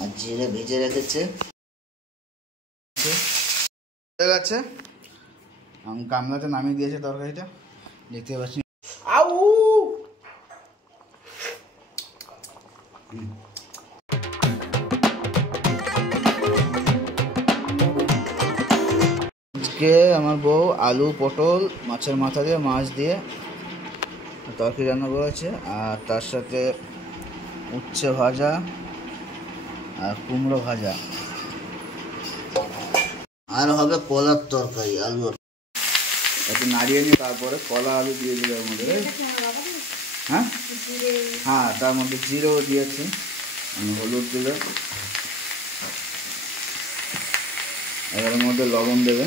আর জিরে ভেজে রেখেছে হয়ে গেছে। গামলাতে নামিয়ে দিয়েছে তরকারিটা, দেখতে পাচ্ছি। আউ আজকে আমার বউ আলু পটল মাছের মাথা দিয়ে মাছ দিয়ে তরকারি রান্না করেছে, আর তার সাথে উচ্ছে ভাজা আর কুমড়ো ভাজা, আর হবে কলার তরকারি আলু একটু নাড়িয়ে নিয়ে তারপরে কলা আলু দিয়ে দিলে ওর মধ্যে। হ্যাঁ হ্যাঁ, তার মধ্যে জিরেও দিয়েছি, হলুদ দিলে, এর মধ্যে লবণ দেবে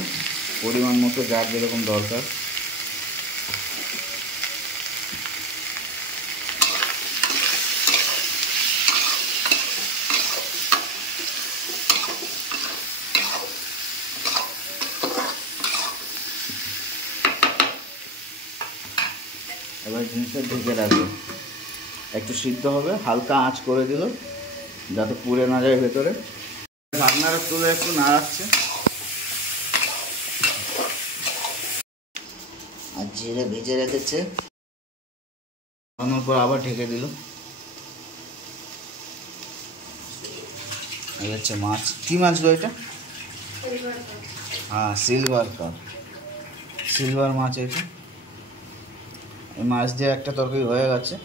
পরিমাণ মতো, যার যেরকম দরকার। এবার জিনিসটা ঢেকে রাখবে, একটু সিদ্ধ হবে, হালকা আঁচ করে দিল যাতে পুড়ে না যায় ভেতরে। ঢাকনার তুলে একটু নাড়াচ্ছে, আর জিরে ভেজে রেখেছে, নামানোর পর আবার ঢেকে দিল। এই হচ্ছে মাছ। কি মাছ গো এটা? হ্যাঁ, সিলভার কাপ, সিলভার মাছ এটা। এই মাছ দিয়ে একটা তরকারি হয়ে গেছে।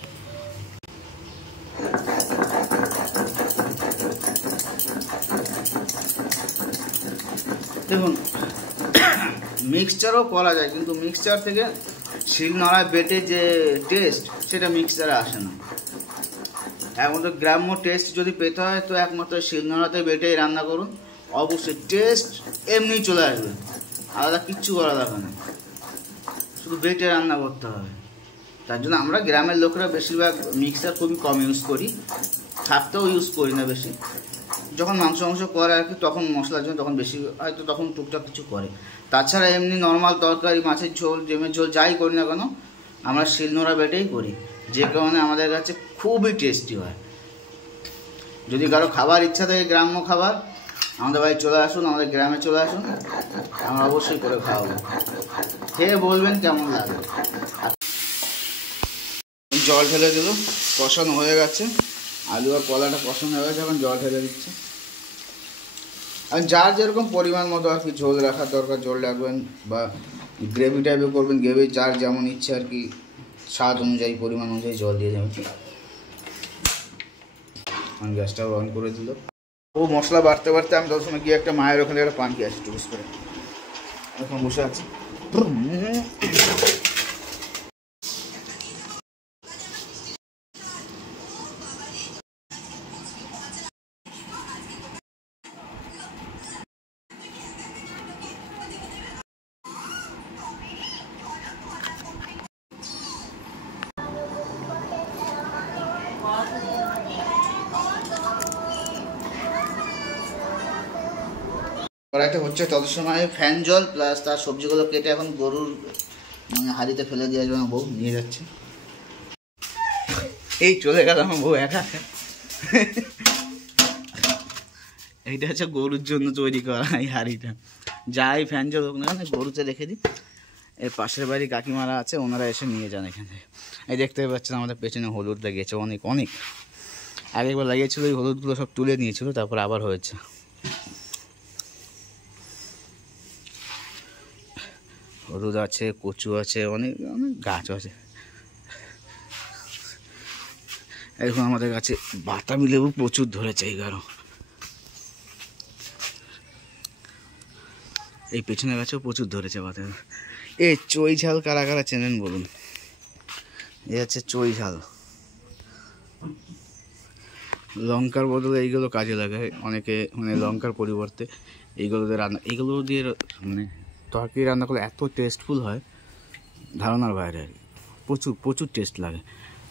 দেখুন, মিক্সচারও করা যায়, কিন্তু মিক্সচার থেকে শিলনোড়ায় বেটে যে টেস্ট, সেটা মিক্সচারে আসে না। একমাত্র গ্রাম্য টেস্ট যদি পেতে হয় তো একমাত্র শিলনোড়াতে বেটেই রান্না করুন, অবশ্যই টেস্ট এমনি চলে আসবে, আলাদা কিচ্ছু করা দরকার নেই, শুধু বেটে রান্না করতে হবে। তার জন্য আমরা গ্রামের লোকেরা বেশিরভাগ মিক্সচার খুবই কম ইউজ করি, থাকতেও ইউজ করি না বেশি। যখন মাংস করে আর কি, তখন মশলার জন্য তখন বেশি হয়তো তখন টুকটাক কিছু করে। তাছাড়া এমনি নর্মাল তরকারি, মাছের ঝোল, ডিমের ঝোল যাই করি না কেন, আমরা শিলনোড়া বেটেই করি, যে কারণে আমাদের কাছে খুবই টেস্টি হয়। যদি কারো খাবার ইচ্ছা থাকে গ্রাম্য খাবার, আমাদের বাড়ি চলে আসুন, আমাদের গ্রামে চলে আসুন, আমরা অবশ্যই করে খাওয়াবো, খেয়ে বলবেন কেমন লাগে। জল ঢেলে দিল, কষানো হয়ে গেছে, আলু আর কলাটা কষানো হয়ে গেছে, এখন জল ঢেলে দিচ্ছে। আর যার যেরকম পরিমাণ মতো আর কি ঝোল রাখার দরকার ঝোল রাখবেন, বা গ্রেভি টাইপের করবেন, গ্রেভি যার যেমন ইচ্ছে আর কি, স্বাদ অনুযায়ী পরিমাণ অনুযায়ী জল দিয়ে দেবেন। আমি গ্যাসটা অন করে দিল। ও মশলা বাড়তে বাড়তে আমি তত সময় গিয়ে একটা মায়ের ওখানে একটা পান খেয়ে আসি টুকুস করে, এখন বসে আছি। কড়াইটা হচ্ছে, তত সময় ফ্যান জল প্লাস তার সবজিগুলো কেটে এখন গরুর মানে হাঁড়িতে ফেলে দেওয়ার জন্য বউ নিয়ে যাচ্ছে। এই চলে গেল আমার বউ একা। এইটা হচ্ছে গরুর জন্য তৈরি করা এই হাঁড়িটা, যাই ফ্যান জল হোক না কেন গরুতে রেখে দিই। এর পাশের বাড়ি কাকিমারা আছে, ওনারা এসে নিয়ে যান এখান থেকে। এই দেখতে পাচ্ছেন আমাদের পেছনে হলুদ লাগিয়েছে, অনেক অনেক আগে একবার লাগিয়েছিল, ওই হলুদগুলো সব তুলে নিয়েছিল, তারপর আবার হয়েছে। হলুদ আছে, কচু আছে, অনেক অনেক গাছ আছে। এখন আমাদের কাছে বাতাবি লেবু প্রচুর ধরেছে এগারো, এই পেছনে গাছেও প্রচুর ধরেছে বাতাবি। এই চই ঝাল কারা কারা চেনেন বলুন? এ হচ্ছে চই ঝাল, লঙ্কার বদলে এইগুলো কাজে লাগায় অনেকে, মানে লঙ্কার পরিবর্তে এইগুলো দিয়ে রান্না, এগুলো দিয়ে মানে তরকারি রান্না করলে এত টেস্টফুল হয় ধারণার বাইরে আর কি। প্রচুর প্রচুর টেস্ট লাগে,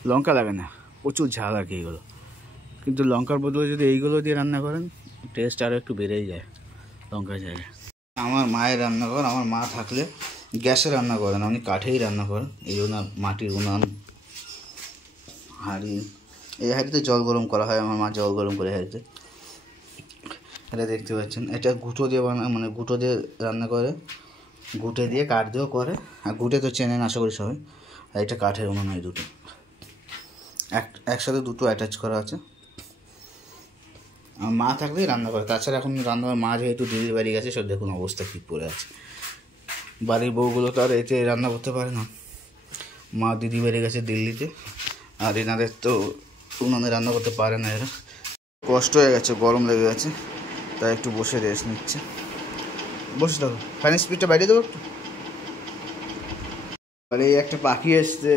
লঙ্কা লাগে না, প্রচুর ঝাল আর কি এইগুলো। কিন্তু লঙ্কার বদলে যদি এইগুলো দিয়ে রান্না করেন টেস্ট আরও একটু বেড়েই যায় লঙ্কার জায়গায়। আমার মায়ের রান্নাঘর, আমার মা থাকলে গ্যাসে রান্না করেন, উনি কাঠেই রান্না করেন, এই জন্য মাটির উনান হাঁড়ি, এই হাঁড়িতে জল গরম করা হয়, আমার মা জল গরম করে হাঁড়িতে। এটা দেখতে পাচ্ছেন, এটা গুঁটো দিয়ে মানে গুঁটো দিয়ে রান্না করে, গুঁটে দিয়ে কাঠ দিয়েও করে। আর গুঁটে তো চেনেন আশা করি সবাই। আর এটা কাঠের উনুন, এই দুটো একসাথে দুটো অ্যাটাচ করা আছে। আর মা থাকলেই রান্না করে, তাছাড়া এখন রান্না মা যেহেতু দিদির বাড়ি গেছে, সব দেখুন অবস্থা কী পড়ে আছে। বাড়ির বউগুলো তো আর এতে রান্না করতে পারে না, মা দিদি বাড়ি গেছে দিল্লিতে, আর এনাদের তো উনুনে রান্না করতে পারে না এরা। কষ্ট হয়ে গেছে, গরম লেগে গেছে, তাই একটু বসে রেস্ট নিচ্ছে। বসে থাকো, ফ্যান স্পিডটা বাড়িয়ে দেবো একটু। আর এই একটা পাখি এসছে,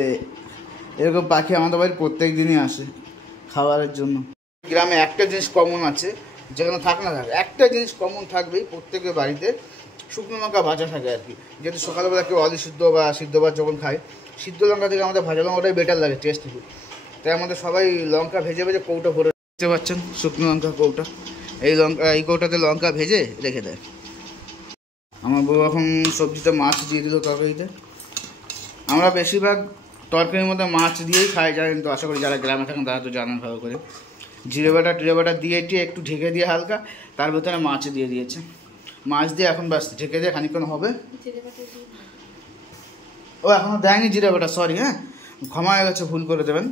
এরকম পাখি আমাদের বাড়ি প্রত্যেক দিনই আসে খাবারের জন্য। গ্রামে একটা জিনিস কমন আছে, যেখানে থাক না থাক একটা জিনিস কমন থাকবেই প্রত্যেকের বাড়িতে, শুকনো লঙ্কা ভাজা থাকে আর কি। যেহেতু সকালবেলা কেউ আলু সিদ্ধ বা সিদ্ধ ভাত যখন খায়, সিদ্ধ লঙ্কা থেকে আমাদের ভাজা লঙ্কাটাই বেটার লাগে, টেস্টি ফুড। তাই আমাদের সবাই লঙ্কা ভেজে ভেজে কৌটো ভরে দেখতে পাচ্ছেন, শুকনো লঙ্কা কৌটা। এই কৌটাতে লঙ্কা ভেজে রেখে দেয়। আমার বউ এখন সবজিতে মাছ দিয়ে দিল তরকারিতে। আমরা বেশিরভাগ তরকারির মধ্যে মাছ দিয়েই খাই, জানেন তো, আশা করি যারা গ্রামে থাকেন তারা তো জানেন ভালো করে। জিরে বাটা দিয়ে একটু ঢেকে দিয়ে হালকা, তার ভেতরে মাছ দিয়ে দিয়েছে। মাছ দিয়ে এখন ব্যাস ঢেকে দিয়ে খানিকক্ষণ হবে। ও এখনও দেয়নি জিরে বাটা, সরি, হ্যাঁ ক্ষমা হয়ে গেছে, ভুল করে দেবেন।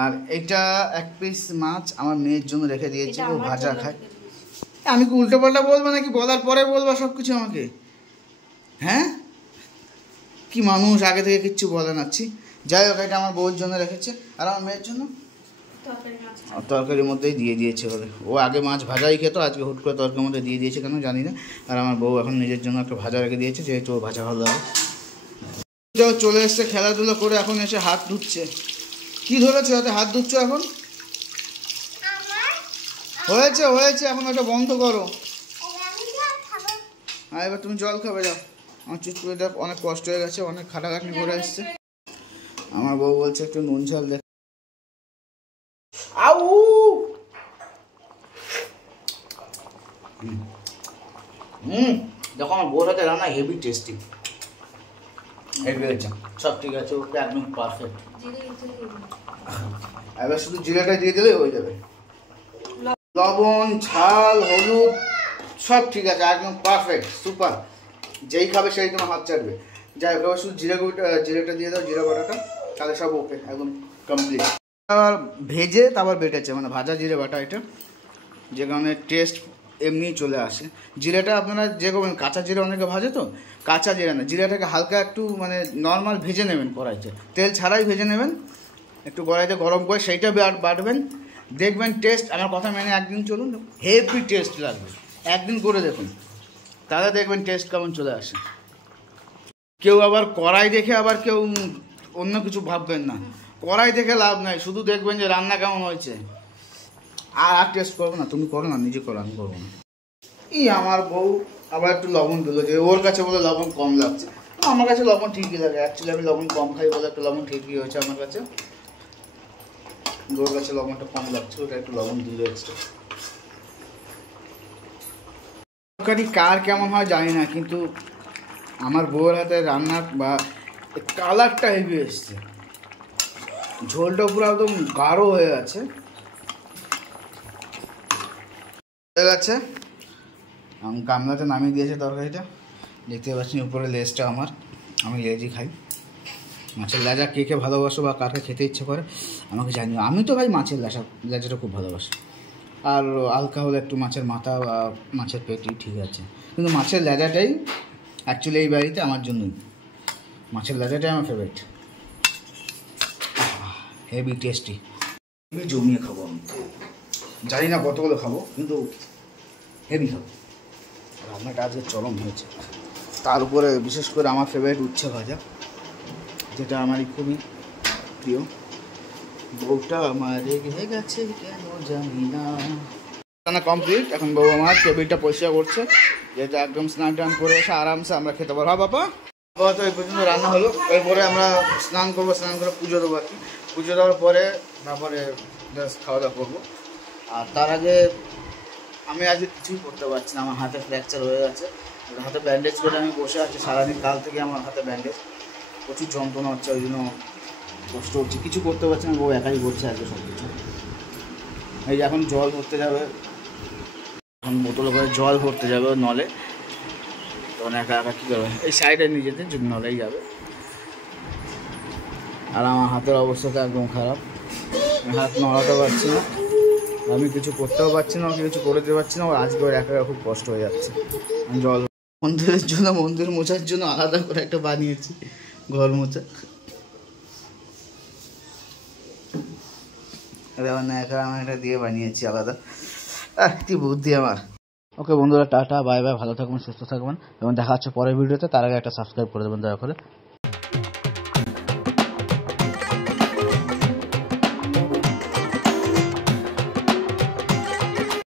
আর এইটা এক পিস মাছ আমার মেয়ের জন্য রেখে দিয়েছি, ও ভাজা খায়। আমি কি উল্টো পাল্টা বলবো নাকি, বলার পরে বলবো সব কিছু আমাকে? হ্যাঁ, কি মানুষ, আগে থেকে কিচ্ছু বলে নাচ্ছি। যাই হোক, এটা আমার বউর জন্য রেখেছে, আর আমার মেয়ের জন্য তরকারির মধ্যেই দিয়ে দিয়েছে বলে। ও আগে মাছ ভাজাই খেত, আজকে হুট করে তরকারির মধ্যে দিয়ে দিয়েছে কেন জানি না। আর আমার বউ এখন নিজের জন্য একটা ভাজা রেখে দিয়েছে, যেহেতু ও ভাজা ভালো লাগে। চলে এসছে খেলাধুলো করে, এখন এসে হাত ধুচ্ছে। কি ধরেছে হাতে, হাত ধুচ্ছ এখন? হয়েছে হয়েছে, এখন ওটা বন্ধ করো। হ্যাঁ, এবার তুমি জল খাবে, যাও। আমার চুটকুলিটা অনেক কষ্ট হয়ে গেছে, অনেক খাটাখাটনি করে এসছে। আমার বউ বলছে একটু নুন ঝাল দেখ। আউ দেখো, আমার বউর হাতে রান্না হেভি টেস্টি, হেভি হয়েছে, সব ঠিক আছে, ওকে একদম পারফেক্ট। এবার শুধু জিরাটা দিয়ে দিলেই হয়ে যাবে। লবণ, ঝাল, হলুদ সব ঠিক আছে, একদম পারফেক্ট, সুপার। যেই খাবে সেই তোমার হাত চাটবে। যাই হোক, এবার শুধু জিরাটা দিয়ে দাও, জিরা বাটাটা, তাহলে সব ওকে, একদম কমপ্লিট। আবার ভেজে তারপর বেটেছে, মানে ভাজা জিরে বাটা এটা, যে কারণে টেস্ট এমনিই চলে আসে। জিরাটা আপনারা যে করবেন, কাঁচা জিরা অনেকে ভাজে, তো কাঁচা জিরা না, জিরাটাকে হালকা একটু মানে নর্মাল ভেজে নেবেন কড়াইতে, তেল ছাড়াই ভেজে নেবেন, একটু কড়াইতে গরম করে সেইটা বাটবেন, দেখবেন টেস্ট, আমার কথা মেনে একদিন চলুন, হেভি টেস্ট লাগবে। একদিন করে দেখুন, তাহলে দেখবেন টেস্ট কেমন চলে আসে। কেউ আবার কড়াই দেখে আবার কেউ অন্য কিছু ভাববেন না, কড়াই দেখে লাভ নাই, শুধু দেখবেন যে রান্না কেমন হয়েছে। আর টেস্ট করবো না, তুমি করো না, নিজে করো, আমি করবো না। আমার বউ আবার একটু লবণ দিল, যে ওর কাছে বলে লবণ কম লাগছে। আমার কাছে লবণ ঠিকই লাগে, অ্যাকচুয়ালি আমি লবণ কম খাই বলে একটু লবণ ঠিকই হয়েছে আমার কাছে। ওর কাছে লবণটা কম লাগছে, ওটা একটু লবণ দিল এক্সট্রা। তরকারি কার কেমন হয় জানি না, কিন্তু আমার বউয়ের হাতে রান্নার বা কালারটা হেভি এসছে, ঝোলটা পুরো একদম গাঢ় হয়ে গেছে। আমি গামলাতে নামিয়ে দিয়েছে তরকারিটা, দেখতে পাচ্ছি উপরে লেজটা আমার, আমি লেজই খাই। মাছের লেজা কে কে ভালোবাসো বা কাকে খেতে ইচ্ছে করে আমাকে জানিও। আমি তো ভাই মাছের লেজাটা খুব ভালোবাসি। আর হালকা হলে একটু মাছের মাথা বা মাছের পেটি ঠিক আছে, কিন্তু মাছের লেজাটাই অ্যাকচুয়ালি এই বাড়িতে আমার জন্যই, মাছের লেজাটাই আমার ফেভারিট, হেভি টেস্টি, হেভি জমিয়ে খাবো আমি। জানি না কতগুলো খাবো, কিন্তু হেভি খাবো। রান্নাটা আজকে চরম হয়েছে, তার উপরে বিশেষ করে আমার ফেভারিট উচ্ছে ভাজা, যেটা আমারই খুবই প্রিয়। বউটা আমার রেগে গেছে কেন জানি না। রান্না কমপ্লিট, এখন বউ আমার টেবিলটা পরিষ্কার করছে, যেটা একদম স্নান টান করে এসে আরামসে আমরা খেতে পারবো। হ্যাঁ বাবা, বাবা তো এই পর্যন্ত রান্না হলো, এরপরে আমরা স্নান করবো, স্নান করে পুজো দেবো আর কি। পুজো দেওয়ার পরে তারপরে জাস্ট খাওয়া দাওয়া করবো। আর তার আগে আমি আজকে কিছুই করতে পারছি না, আমার হাতে ফ্র্যাকচার হয়ে গেছে, হাতে ব্যান্ডেজ করে আমি বসে আছি সারাদিন, কাল থেকে আমার হাতে ব্যান্ডেজ, প্রচুর যন্ত্রণা হচ্ছে, ওই জন্য কষ্ট হচ্ছে, কিছু করতে পারছি না। বউ একাই করছে আজকে সব কিছু। এই যে এখন জল ভরতে যাবে, এখন বোতলে করে জল ভরতে যাবে ওর নলে, তখন একা একা কী করবে, এই সাইডে নিয়ে যেতে যদি নলেই যাবে। আর আমার হাতের অবস্থা তো একদম খারাপ, হাত নড়াতে পারছি না, আমি কিছু করতেও পারছি না, আমি কিছু করে দিতে পারছি না। আজকে ওর একা খুব কষ্ট হয়ে যাচ্ছে। জল মন্দিরের জন্য, মন্দির মোছার জন্য আলাদা করে একটা বানিয়েছি ঘর মোছা, একা আমি একটা দিয়ে বানিয়েছি আলাদা। কি বুদ্ধি আমার। ওকে বন্ধুরা, টাটা, বাই বাই, ভালো থাকবেন, সুস্থ থাকবেন এবং দেখা হচ্ছে পরের ভিডিওতে। তার আগে একটা সাবস্ক্রাইব করে দেবেন দয়া করে।